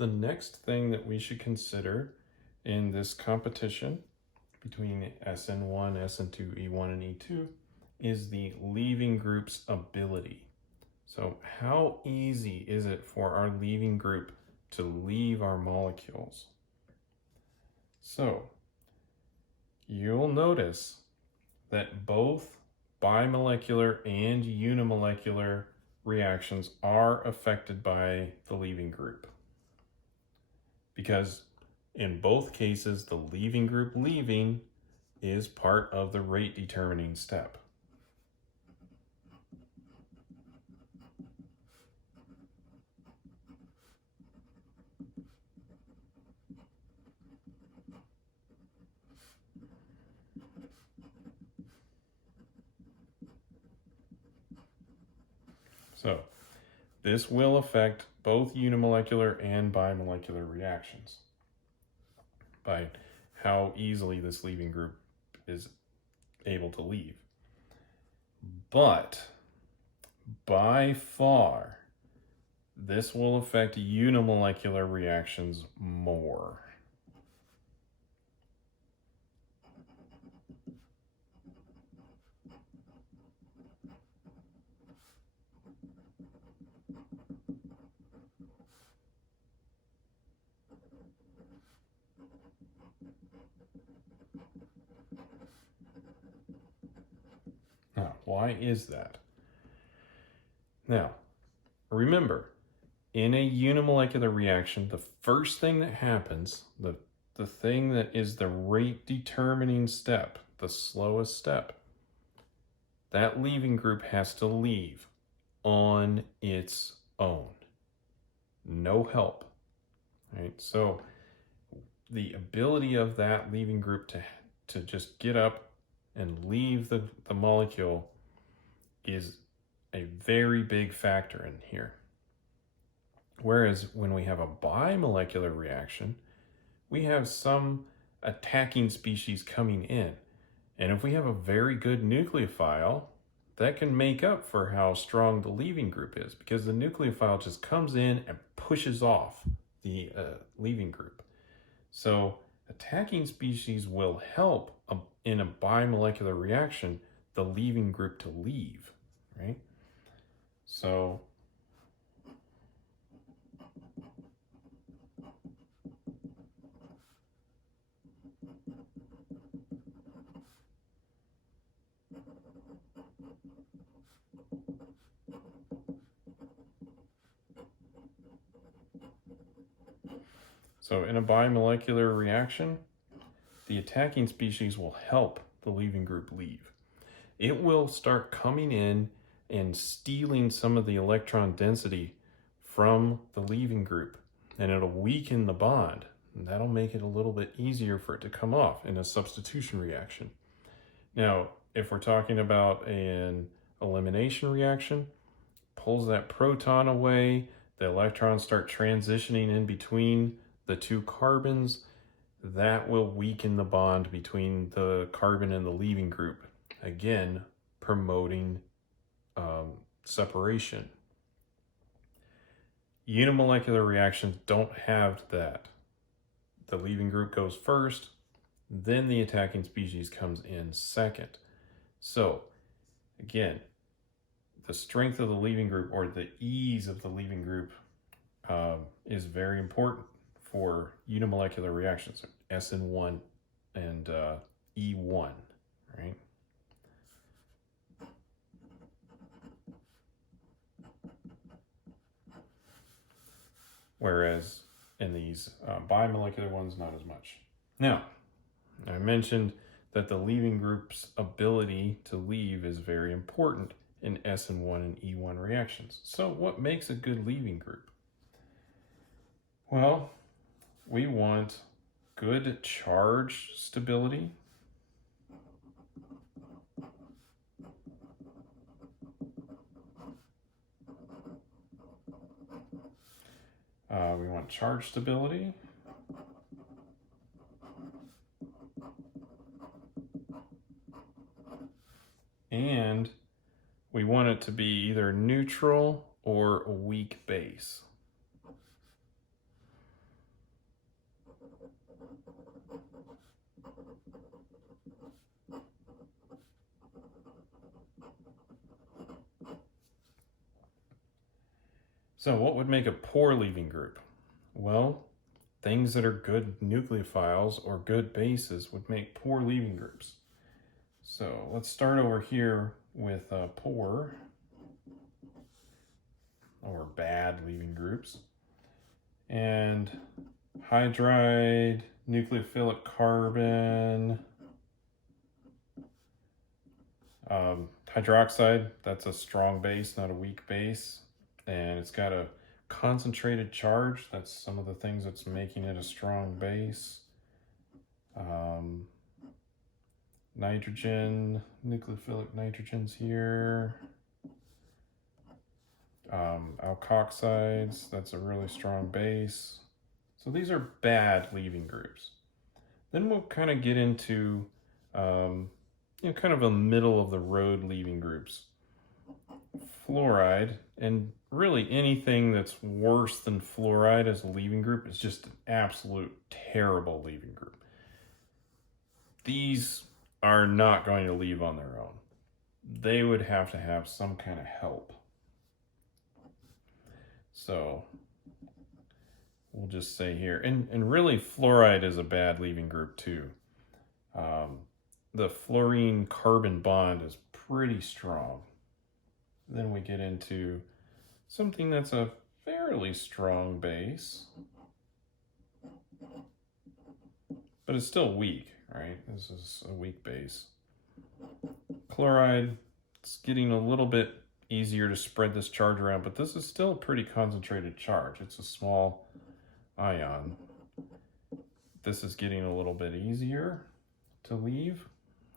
the next thing that we should consider in this competition between SN1, SN2, E1, and E2 is the leaving group's ability. So how easy is it for our leaving group to leave our molecules? So you'll notice that both bimolecular and unimolecular reactions are affected by the leaving group, because in both cases the leaving group leaving is part of the rate determining step. So this will affect both unimolecular and bimolecular reactions by how easily this leaving group is able to leave. But by far, this will affect unimolecular reactions more. Now, why is that? Now, remember, in a unimolecular reaction, the first thing that happens, the thing that is the rate determining step, the slowest step, that leaving group has to leave on its own. No help. Right? So the ability of that leaving group to just get up and leave the molecule is a very big factor in here. Whereas when we have a bimolecular reaction, we have some attacking species coming in. And if we have a very good nucleophile, that can make up for how strong the leaving group is, because the nucleophile just comes in and pushes off the leaving group. So attacking species will help in a bimolecular reaction the leaving group to leave, right? So in a bimolecular reaction, the attacking species will help the leaving group leave. It will start coming in and stealing some of the electron density from the leaving group, and it'll weaken the bond. And that'll make it a little bit easier for it to come off in a substitution reaction. Now, if we're talking about an elimination reaction, pulls that proton away, the electrons start transitioning in between the two carbons, that will weaken the bond between the carbon and the leaving group, again promoting separation. Unimolecular reactions don't have that. The leaving group goes first, then the attacking species comes in second. So again, the strength of the leaving group, or the ease of the leaving group, is very important for unimolecular reactions, SN1 and E1, right? Whereas in these bimolecular ones, not as much. Now, I mentioned that the leaving group's ability to leave is very important in SN1 and E1 reactions. So what makes a good leaving group? Well, we want good charge stability. We want charge stability. And we want it to be either neutral or a weak base. So what would make a poor leaving group? Well, things that are good nucleophiles or good bases would make poor leaving groups. So let's start over here with poor or bad leaving groups. And hydride, nucleophilic carbon, hydroxide, that's a strong base, not a weak base. And it's got a concentrated charge. That's some of the things that's making it a strong base. Nitrogen, nucleophilic nitrogens here. Alkoxides, that's a really strong base. So these are bad leaving groups. Then we'll kind of get into kind of a middle of the road leaving groups. Fluoride, and really anything that's worse than fluoride as a leaving group is just an absolute terrible leaving group. These are not going to leave on their own. They would have to have some kind of help. So we'll just say here, and really fluoride is a bad leaving group too. The fluorine carbon bond is pretty strong. Then we get into something that's a fairly strong base, but it's still weak, right? This is a weak base. Chloride, it's getting a little bit easier to spread this charge around, but this is still a pretty concentrated charge. It's a small ion. This is getting a little bit easier to leave.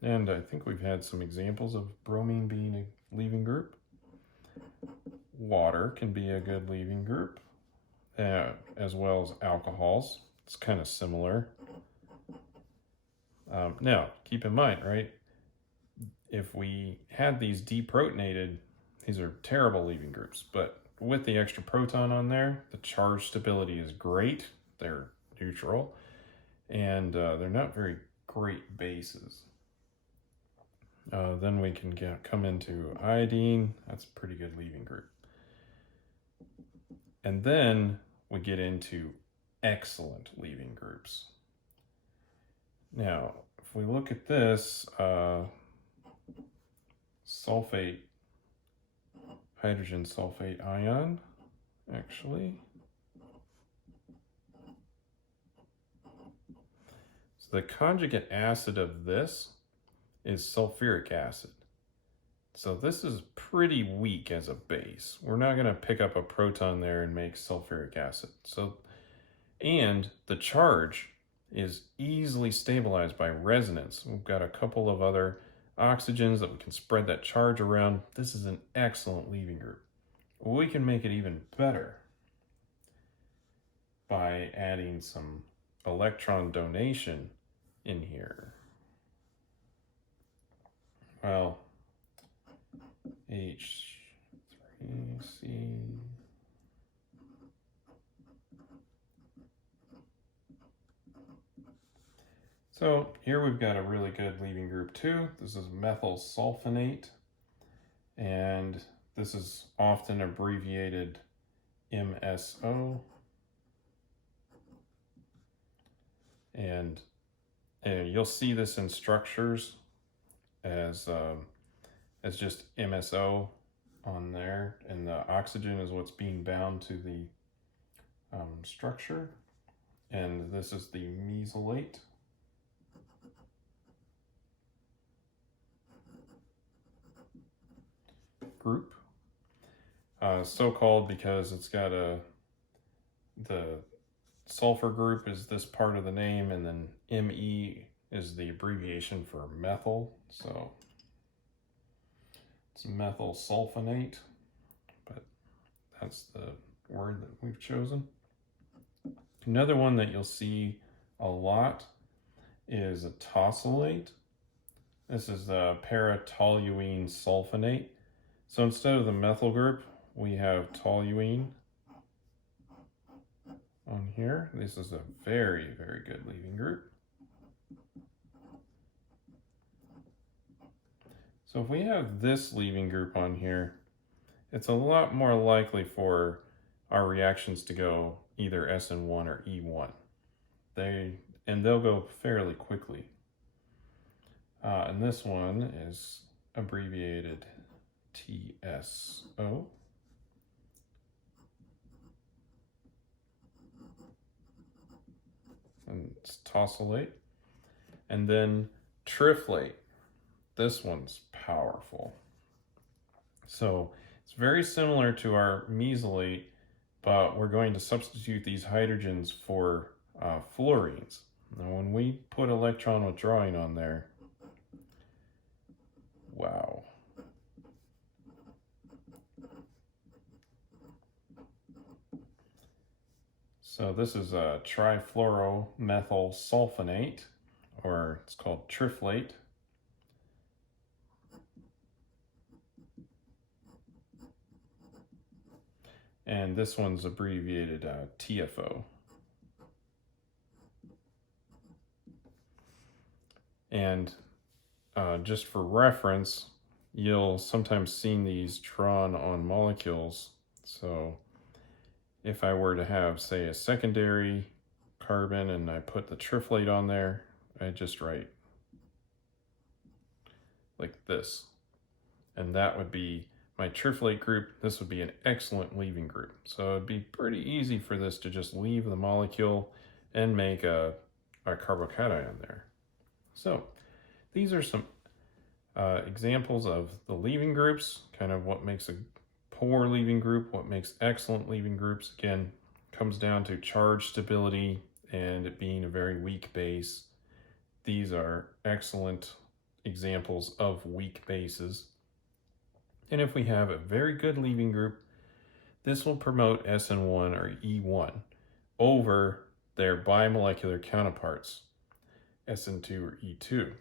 And I think we've had some examples of bromine being a leaving group. Water can be a good leaving group, as well as alcohols. It's kind of similar. Now, keep in mind, right? If we had these deprotonated, these are terrible leaving groups, but with the extra proton on there, the charge stability is great. They're neutral, and they're not very great bases. Then we can come into iodine. That's a pretty good leaving group. And then we get into excellent leaving groups. Now, if we look at this, sulfate, hydrogen sulfate ion, actually. So the conjugate acid of this is sulfuric acid. So this is pretty weak as a base. We're not going to pick up a proton there and make sulfuric acid. And the charge is easily stabilized by resonance. We've got a couple of other oxygens that we can spread that charge around. This is an excellent leaving group. We can make it even better by adding some electron donation in here. Well, H3C. So here we've got a really good leaving group too. This is methyl sulfonate, and this is often abbreviated MSO. And you'll see this in structures as just MSO on there, and the oxygen is what's being bound to the structure. And this is the mesylate. Group. So called because it's got the sulfur group is this part of the name, and then Me is the abbreviation for methyl. So it's methyl sulfonate, but that's the word that we've chosen. Another one that you'll see a lot is a tosylate. This is the para-toluene sulfonate. So instead of the methyl group, we have toluene on here. This is a very, very good leaving group. So if we have this leaving group on here, it's a lot more likely for our reactions to go either SN1 or E1. They'll go fairly quickly. And this one is abbreviated TSO. And it's tosylate. And then triflate. This one's powerful. So it's very similar to our mesylate, but we're going to substitute these hydrogens for fluorines. Now when we put electron withdrawing on there, wow. So this is a trifluoromethyl sulfonate, or it's called triflate. And this one's abbreviated TFO. And just for reference, you'll sometimes see these drawn on molecules. So if I were to have, say, a secondary carbon and I put the triflate on there, I just write like this. And that would be my triflate group. This would be an excellent leaving group. So it'd be pretty easy for this to just leave the molecule and make a carbocation there. So these are some examples of the leaving groups, kind of what makes a poor leaving group, what makes excellent leaving groups. Again, comes down to charge stability and it being a very weak base. These are excellent examples of weak bases. And if we have a very good leaving group, this will promote SN1 or E1 over their bimolecular counterparts, SN2 or E2.